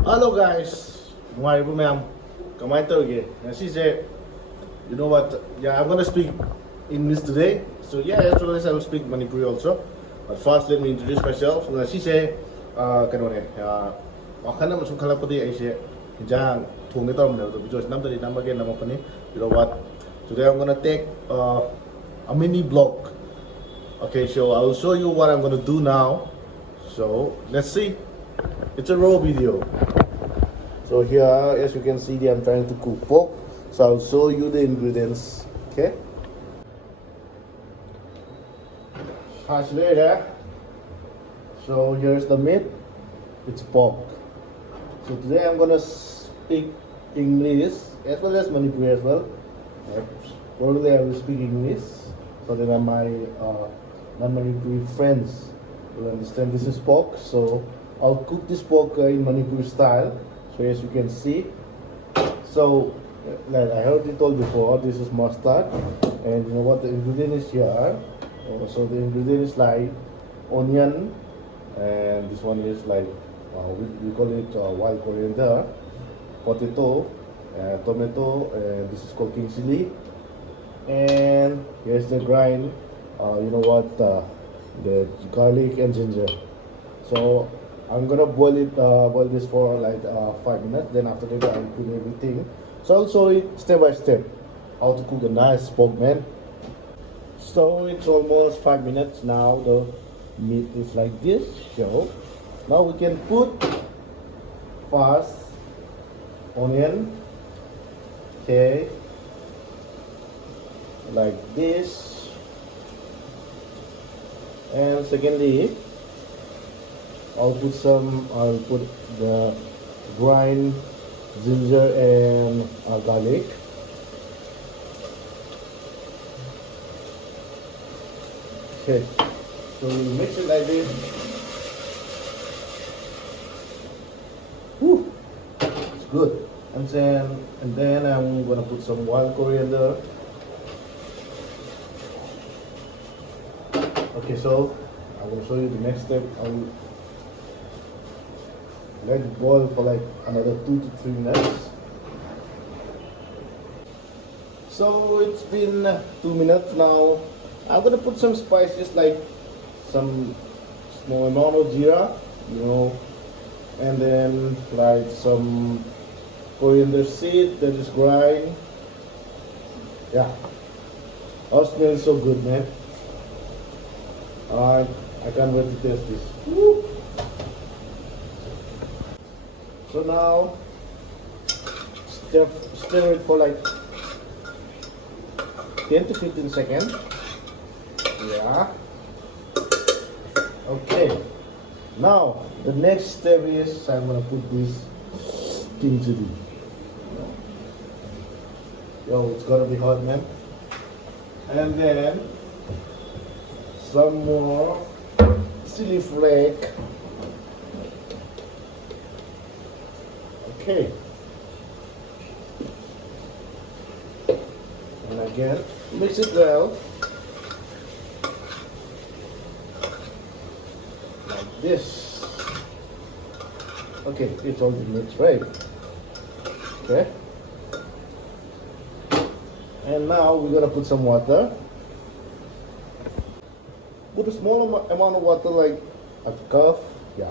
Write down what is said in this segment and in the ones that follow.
Hello guys, Manipuri ma'am, kamain again. And she said, you know what? Yeah, I'm gonna speak English today. So yeah, as well as I will speak Manipuri also. But first, let me introduce myself. She said, kanone, wakana masuk kalapati ay siya, hijang thong nito mo because namdali namagay namapani. You know what? Today I'm gonna take a mini blog. Okay, so I will show you what I'm gonna do now. So let's see. It's a raw video. So here, as you can see, I'm trying to cook pork. So I'll show you the ingredients. Okay. So here's the meat. It's pork. So today I'm gonna speak English as well as Manipuri as well. Probably I will speak English so that my non-Manipuri friends will understand this is pork. So I'll cook this pork in Manipuri style. So as you can see, so like I already told before, this is mustard, and you know what the ingredients here are. So the ingredients like onion, and this one is like we call it wild coriander, potato, tomato, and this is called chilli, and here's the grind. You know what the garlic and ginger. So I'm gonna boil this for like 5 minutes. Then after that, I'll put everything. So I'll show it step by step how to cook a nice pork, man. So it's almost 5 minutes now. The meat is like this. So now we can put first onion. Okay, like this, and secondly, I'll put the grind ginger and garlic. Okay, so we mix it like this. Whew, it's good. And then I'm gonna put some wild coriander. Okay, so I will show you the next step. I'll let it boil for like another 2 to 3 minutes. So it's been 2 minutes now. I'm gonna put some spices like some small amount of Zeera, you know, and then like some coriander seed that is grind. Yeah, oh, smells so good, man. I can't wait to taste this. Woo. So now, stir it for like 10 to 15 seconds. Yeah. Okay. Now, the next step is I'm gonna put this chilli. Yo, it's gonna be hot, man. And then some more chili flake. Okay. And again, mix it well. Like this. Okay, it's all mixed, right? Okay. And now we're gonna put some water. Put a small amount of water, like a cup. Yeah.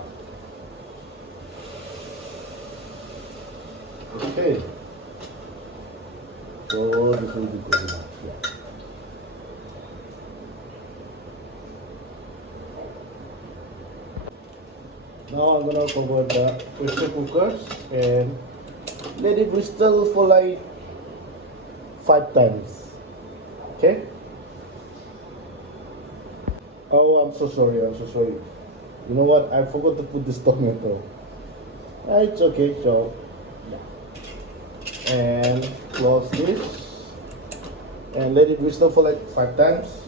Okay. So this will be good enough. Yeah. Now I'm gonna cover the pressure cookers and let it whistle for like 5 times. Okay? Oh, I'm so sorry. I'm so sorry. You know what? I forgot to put this tomato. It's okay. So, yeah. And close this and let it whistle for like 5 times.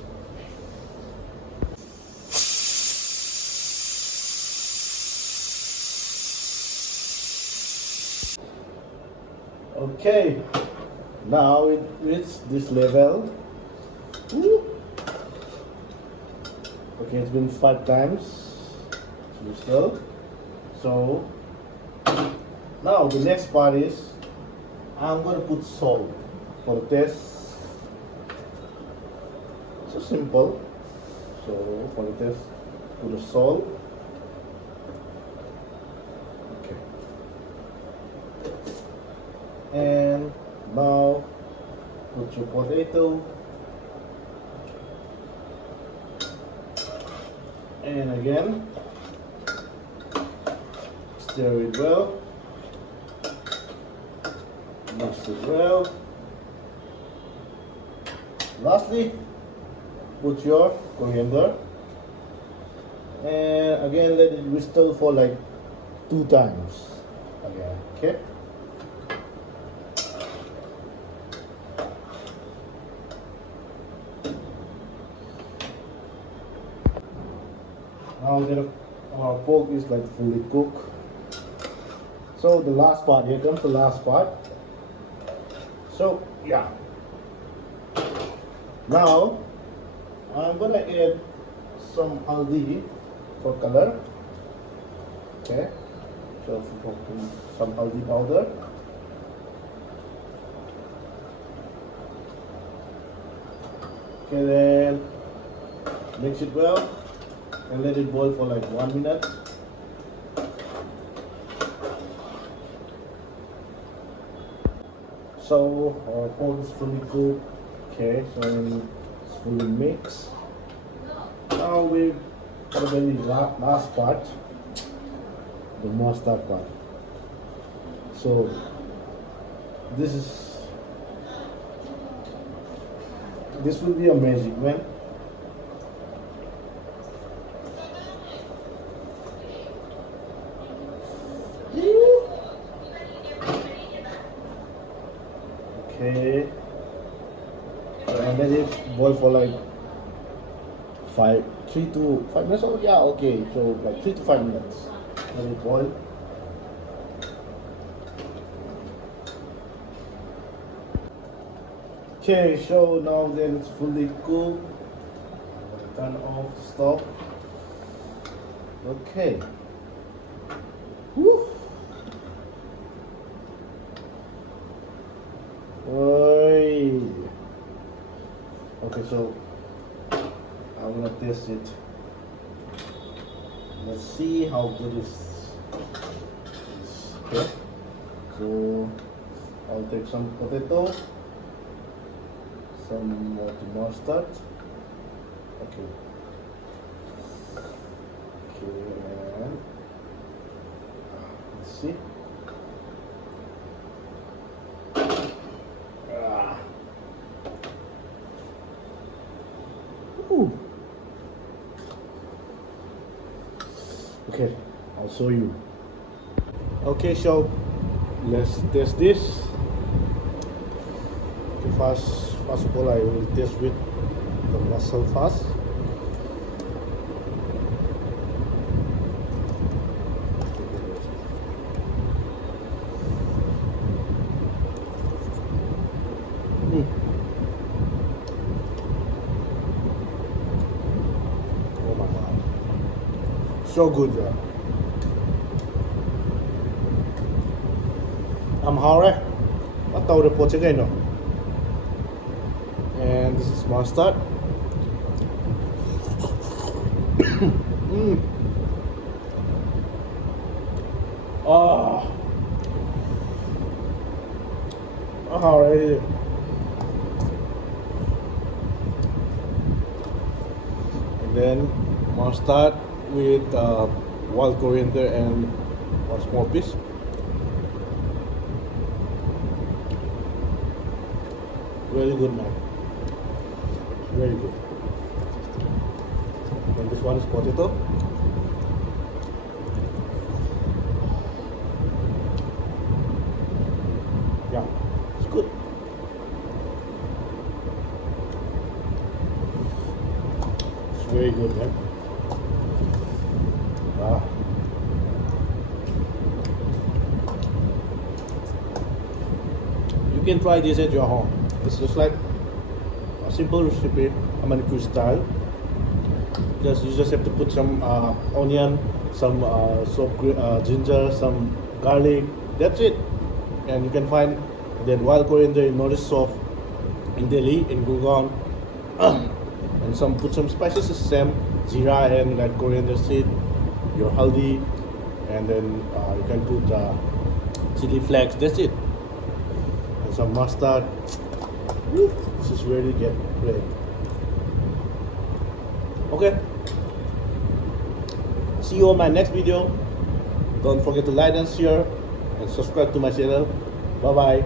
Okay, now it reached this level. Woo. Okay, it's been 5 times. So Now the next part is I'm gonna put salt for the taste. So simple. So for the taste, put the salt. Okay. And now put your potato. And again, stir it well. Mix it well. Lastly, put your coriander. And again, let it whistle for like 2 times. Again, okay? Now that our pork is like fully cooked. So the last part, here comes the last part. So yeah. Now I'm gonna add some haldi for color. Okay. So some haldi powder. Okay, then mix it well and let it boil for like 1 minute. So our pork is fully cooked. Okay, so it's fully mixed. Now we got the very last part, the mustard part. So this will be a magic, man. Okay, and let it boil for like 3 to 5 minutes. Oh yeah, okay. So like 3 to 5 minutes. Let it boil. Okay, so now that it's fully cooked, turn off the stove. Okay. Woo. Oi. Okay, so I'm gonna taste it. Let's see how good it is. Okay. So I'll take some potato, some more mustard. Okay. Okay, and let's see. Ooh. Okay, I'll show you. Okay, so let's test this. Okay, first of all, I will test with the mussel first. Oh my god, so good, yeah. I'm hungry. Bắt đầu được một chiếc này nữa. And this is mustard. Oh, alright. And then mustard with wild coriander and one small piece. Very good, man. Very good. And this one is potato. Yeah, it's good. It's very good, man. You can try this at your home. It's just like a simple recipe, a Manipuri style. You just have to put some onion, some ginger, some garlic. That's it. And you can find that wild coriander in northeast shop in Delhi, in Gurgaon. And put some spices, the same Zeera and that coriander seed, your Haldi, and then you can put chili flakes. That's it. And some mustard. Woo, this is really great. Okay. See you on my next video. Don't forget to like and share and subscribe to my channel. Bye bye.